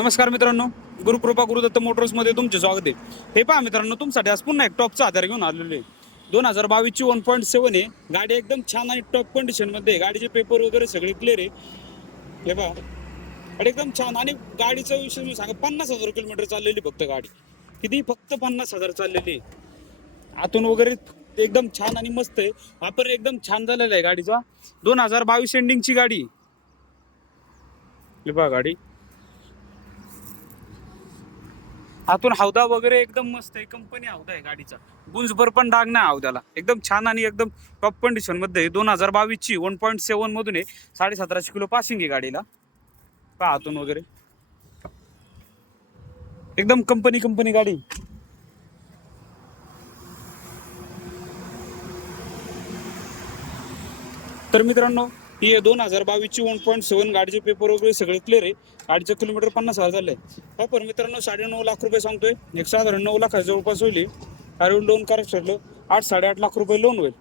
नमस्कार मित्रांनो गुरुकृपा गुरुदत्त मोटर्समध्ये तुमचे स्वागत आहे. हे पहा मित्रांनो तुमच्यासाठी आज पुन्हा एक टॉपचा आधार घेऊन आलेलो आहे. दोन हजार बावीसची वन पॉईंट सेवन आहे. गाडी एकदम छान आणि टॉप कंडिशनमध्ये आहे. गाडीचे पेपर वगैरे सगळे क्लिअर आहे. हे पहा. गाडी एकदम छान. आणि गाडीचा विषय मी म्हणजे सांगा पन्नास हजार किलोमीटर चाललेली फक्त गाडी. किती? फक्त पन्नास हजार चाललेली आहे. आतून वगैरे एकदम छान आणि मस्त आहे. वापर एकदम छान झालेला आहे गाडीचा. दोन हजार बावीस एंडिंगची गाडी हे पहा गाडी. आतून हौदा वगैरे एकदम मस्त आहे. कंपनी हौदा आहे गाडीचा. गुंजभर पण डाग नाही हौद्याला. एकदम छान आणि एकदम टॉप कंडिशनमध्ये दोन हजार बावीसची वन पॉईंट सेवन मधून आहे. साडेसतराशे किलो पासिंग आहे गाडीला. का आतून वगैरे. एकदम कंपनी कंपनी गाडी. तर मित्रांनो ही दोन हजार बावीसची वन पॉईंट सेवन गाडीचे पेपर वगैरे सगळे क्लिअर आहे. गाडीचं किलोमीटर पन्नास हजार झाले वापर मित्रांनो साडेनऊ लाख रुपये सांगतोय. एक साधारण नऊ लाखाच्या जवळपास होईल कारण लोन करायचं ठरलं. आठ साडेआठ लाख रुपये लोन होईल.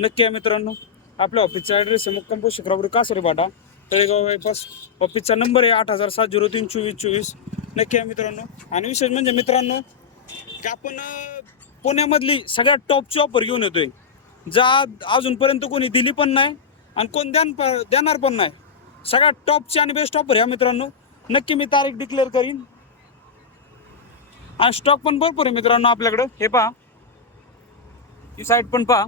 नक्की आहे मित्रांनो. आपल्या ऑफिसचा ॲड्रेस आहे मुक्काम पोस्ट शिक्रापुरी कासरे बाटा तळेगाव बायपास ऑफिसचा नंबर आहे आठ हजार सात झिरो तीन चोवीस चोवीस. नक्की आहे मित्रांनो. आणि विशेष म्हणजे मित्रांनो की आपण पुण्यामधली सगळ्यात टॉपची ऑफर घेऊन येतोय. जा अजूनपर्यंत कोणी दिली पण नाही. आणि कोण द्यान प- देणार पण नाही. सगळ्यात टॉपची आणि बेस्ट ऑफर ह्या मित्रांनो. नक्की मी तारीख डिक्लेअर करीन. आणि स्टॉक पण भरपूर आहे मित्रांनो आपल्याकडं. हे पहा. ही साईड पण पहा.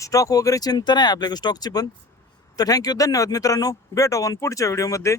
स्टॉक वगैरे चिंता नाही आपल्याकडे स्टॉकची पण. तर थँक्यू धन्यवाद मित्रांनो. भेट आपण पुढच्या व्हिडिओमध्ये